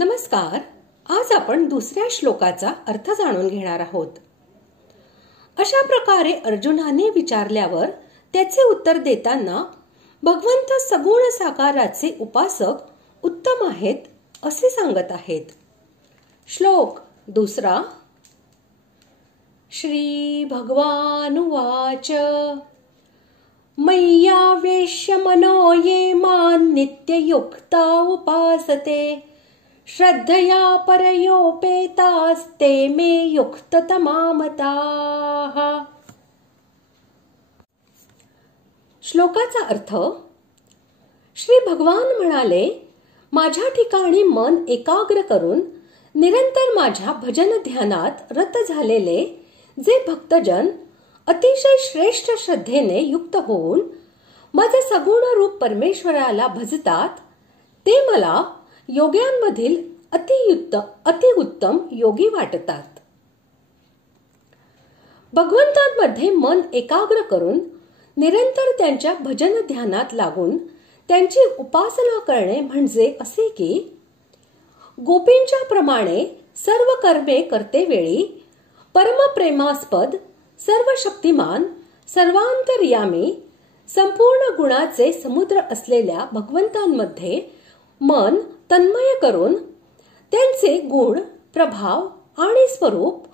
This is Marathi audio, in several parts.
नमस्कार. आज आपण दुसऱ्या श्लोकाचा अर्थ जाणून घेणार आहोत. अशा प्रकारे अर्जुनाने विचारल्यावर त्याचे उत्तर देताना भगवंत सगुण साकाराचे उपासक उत्तम आहेत असे सांगत आहेत. श्लोक दुसरा. श्री भगवानुवाच मय्यावेश्य मनो ये मां नित्ययुक्ता उपासते श्रद्धया परयोपेतास्ते मे युक्ततमा मताः. श्लोकाचा अर्थ. श्री भगवान म्हणाले, माझ्या ठिकाणी मन एकाग्र करून निरंतर माझ्या भजन ध्यानात रत झालेले जे भक्तजन अतिशय श्रेष्ठ श्रद्धेने युक्त होऊन माझे सगुण रूप परमेश्वराला भजतात ते मला योग्यांमधील अतिउत्तम योगी वाटतात. भगवंतांमध्ये मन एकाग्र करून निरंतर त्यांच्या भजन ध्यानात लागून त्यांची उपासना करणे म्हणजे असे की गोपींच्या प्रमाणे सर्व कर्मे करतेवेळी परमप्रेमास्पद सर्वशक्तिमान सर्वांतर्यामी संपूर्ण गुणाचे समुद्र असलेल्या भगवंतांमध्ये मन तन्मय करून त्यांचे गुण, प्रभाव आणि स्वरूप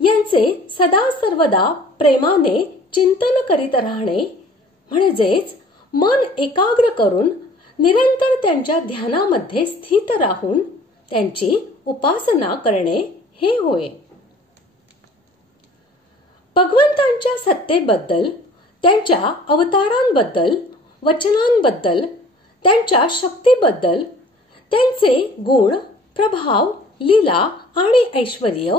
यांचे सदा सर्वदा प्रेमाने चिंतन करीत राहणे म्हणजेच मन एकाग्र करून निरंतर त्यांच्या ध्यानामध्ये स्थित राहून त्यांची उपासना करणे हे होय. भगवंतांच्या सत्तेबद्दल, त्यांच्या अवतारांबद्दल, वचनांबद्दल, त्यांच्या शक्तीबद्दल, त्यांचे गुण, प्रभाव, लीला आणि ऐश्वर्य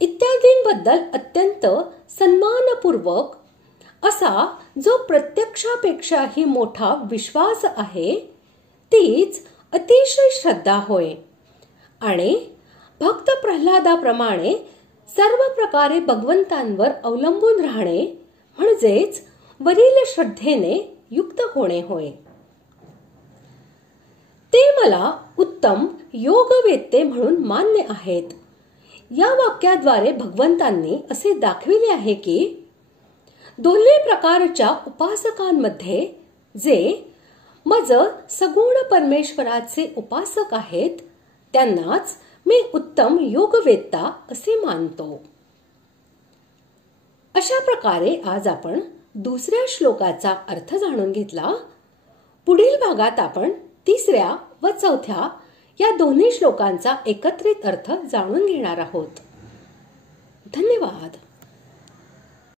इत्यादींबद्दल अत्यंत सन्मानपूर्वक असा जो प्रत्यक्षापेक्षाही मोठा विश्वास आहे तीच अतिशय श्रद्धा होय. आणि भक्त प्रल्हादाप्रमाणे सर्व प्रकारे भगवंतांवर अवलंबून राहणे म्हणजेच वरील श्रद्धेने युक्त होणे होय. ते मला उत्तम योगवेत्ते म्हणून मान्य आहेत. या वाक्याद्वारे भगवंतांनी असे दाखविले आहे की दोन्ही प्रकारच्या उपासकांमध्ये जे मज सगुण परमेश्वराचे उपासक आहेत त्यांनाच मी उत्तम योगवेत्ता असे मानतो. अशा प्रकारे आज आपण दुसऱ्या श्लोकाचा अर्थ जाणून घेतला. पुढील भागात आपण तिसऱ्या व चौथ्या या दोन्ही श्लोकांचा एकत्रित अर्थ जाणून घेणार आहोत. धन्यवाद.